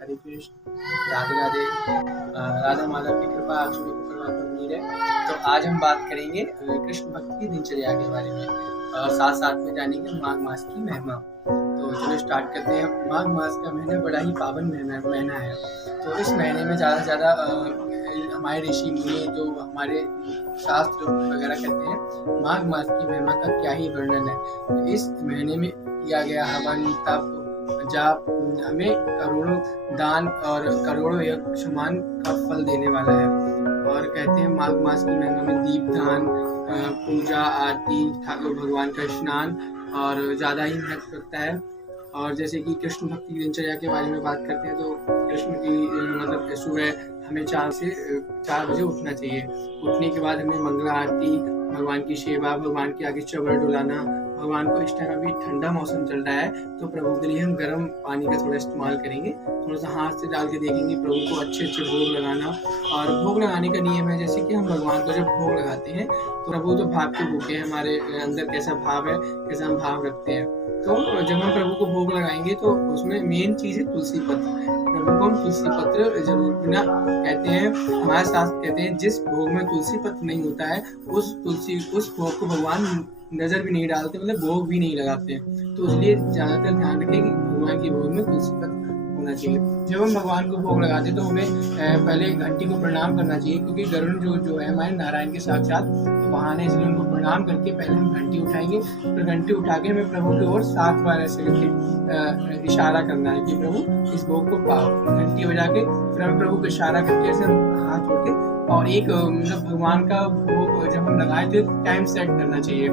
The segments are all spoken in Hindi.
हरे कृष्ण, राधे राधे। राधा माधव की कृपा आप सभी को परमात्मा पर बनी रहे। तो आज हम बात करेंगे कृष्ण भक्त की दिनचर्या के बारे में और साथ साथ में जानेंगे माघ मास की महिमा। तो चलो स्टार्ट करते हैं। माघ मास का महीना बड़ा ही पावन महीना है। तो इस महीने में ज़्यादा से ज़्यादा हमारे ऋषि मुनि जो हमारे शास्त्र वगैरह कहते हैं, माघ मास की महिमा का क्या ही वर्णन है। इस महीने में किया गया हवन, तप, जाप हमें करोड़ों दान और करोड़ों यज्ञ समान का फल देने वाला है। और कहते हैं माघ मास की महिमा में दीपदान, पूजा, आरती, ठाकुर भगवान का स्नान और ज़्यादा ही महत्व रखता है। और जैसे कि कृष्ण भक्ति की दिनचर्या के बारे में बात करते हैं तो कृष्ण की मतलब सुबह हमें 4 बजे उठना चाहिए। उठने के बाद हमें मंगला आरती, भगवान की सेवा, भगवान के आगे चवर डुलाना। भगवान को इस टाइम अभी ठंडा मौसम चल रहा है तो प्रभु के लिए हम गर्म पानी का थोड़ा इस्तेमाल करेंगे। थोड़ा सा हाथ से डाल के देखेंगे, प्रभु को अच्छे अच्छे भोग लगाना। और भोग लगाने का नियम है जैसे कि हम भगवान को जब भोग लगाते हैं तो प्रभु तो भाव के भूखे हैं, हमारे अंदर कैसा भाव है, कैसा हम भाव रखते हैं। तो जब हम प्रभु को भोग लगाएंगे तो उसमें मेन चीज़ है तुलसी पत्र। प्रभु को हम तुलसी पत्र जरूर बिना कहते हैं, हमारे शास्त्र कहते हैं जिस भोग में तुलसी पत्र नहीं होता है उस भोग को भगवान नजर भी नहीं डालते, मतलब भोग भी नहीं लगाते हैं। तो इसलिए ज्यादातर ध्यान रखें कि भगवान के भोग में तुलसी पत्र होना चाहिए। जब हम भगवान को भोग लगाते हैं तो हमें पहले घंटी को प्रणाम करना चाहिए, क्योंकि गरुड़ जो है हमारे नारायण के साक्षात वाहन है, इसलिए उनको प्रणाम करके पहले हम घंटी उठाएंगे। फिर घंटी उठा के हमें प्रभु की ओर 7 बार ऐसे करके इशारा करना है कि प्रभु इस भोग को पाओ। घंटी हो जाके फिर हमें प्रभु को इशारा करके ऐसे हम हाथ जोड़ के और एक मतलब भगवान का भोग जब हम लगाए तो एक टाइम सेट करना चाहिए,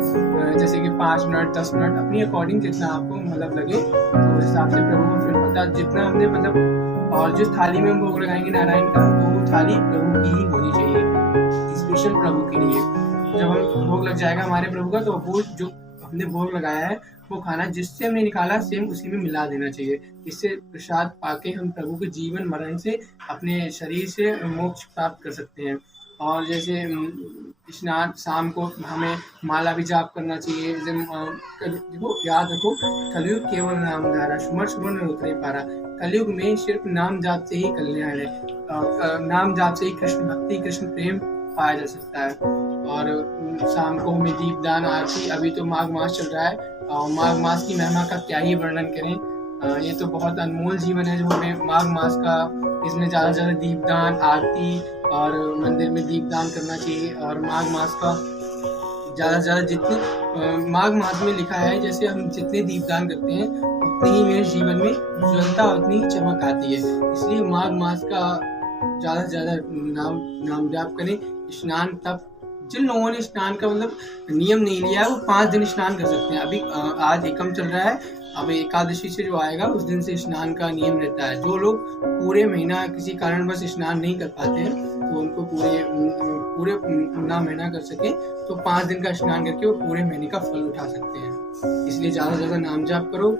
जैसे कि 5 मिनट 10 मिनट अपनी अकॉर्डिंग जितना आपको मतलब लगे तो उस हिसाब से प्रभु को फिर पता जितना हमने मतलब। और जिस थाली में हम भोग लगाएंगे नारायण का तो वो थाली प्रभु की ही होनी चाहिए, स्पेशल प्रभु के लिए। जब हम भोग लग जाएगा हमारे प्रभु का तो वो जो हमने भोग लगाया है वो खाना जिससे हमने निकाला सेम उसी में मिला देना चाहिए। इससे प्रसाद पाके हम प्रभु के जीवन मरण से अपने शरीर से मोक्ष प्राप्त कर सकते हैं। और जैसे स्नान शाम को हमें माला भी जाप करना चाहिए। देखो याद रखो, कलयुग केवल नाम धारा, सुमर सुमर न उतरे पारा। कलयुग में सिर्फ नाम जाप से ही कल्याण है। नाम जाप से ही कृष्ण भक्ति, कृष्ण प्रेम पाया जा सकता है। और शाम को हमें दीपदान, आरती, अभी तो माघ मास चल रहा है और माघ मास की महिमा का क्या ही वर्णन करें। ये तो बहुत अनमोल जीवन है जो हमें माघ मास का, इसमें ज़्यादा से ज़्यादा दीपदान, आरती और मंदिर में दीपदान करना चाहिए। और माघ मास का ज़्यादा से ज़्यादा जितने माघ मास में लिखा है जैसे हम जितने दीपदान करते हैं उतनी ही मेरे जीवन में ज्वलता उतनी ही चमक आती है। इसलिए माघ मास का ज़्यादा से ज़्यादा नाम जाप करें। स्नान तप, जिन लोगों ने स्नान का मतलब नियम नहीं लिया है वो 5 दिन स्नान कर सकते हैं। अभी आज एकम चल रहा है, अब एकादशी से जो आएगा उस दिन से स्नान का नियम रहता है। जो लोग पूरे महीना किसी कारणवश स्नान नहीं कर पाते हैं तो उनको पूरे पूरा महीना कर सके तो 5 दिन का स्नान करके वो पूरे महीने का फल उठा सकते हैं। इसलिए ज़्यादा से ज़्यादा नाम जाप करो।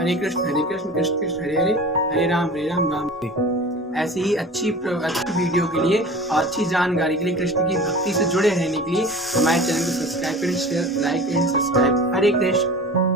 हरे कृष्ण कृष्ण कृष्ण हरे हरे, हरे राम राम राम। ऐसी ही अच्छी वीडियो के लिए और अच्छी जानकारी के लिए, कृष्ण की भक्ति से जुड़े रहने के लिए हमारे चैनल को सब्सक्राइब करें, share, like and subscribe. Hare Krishna.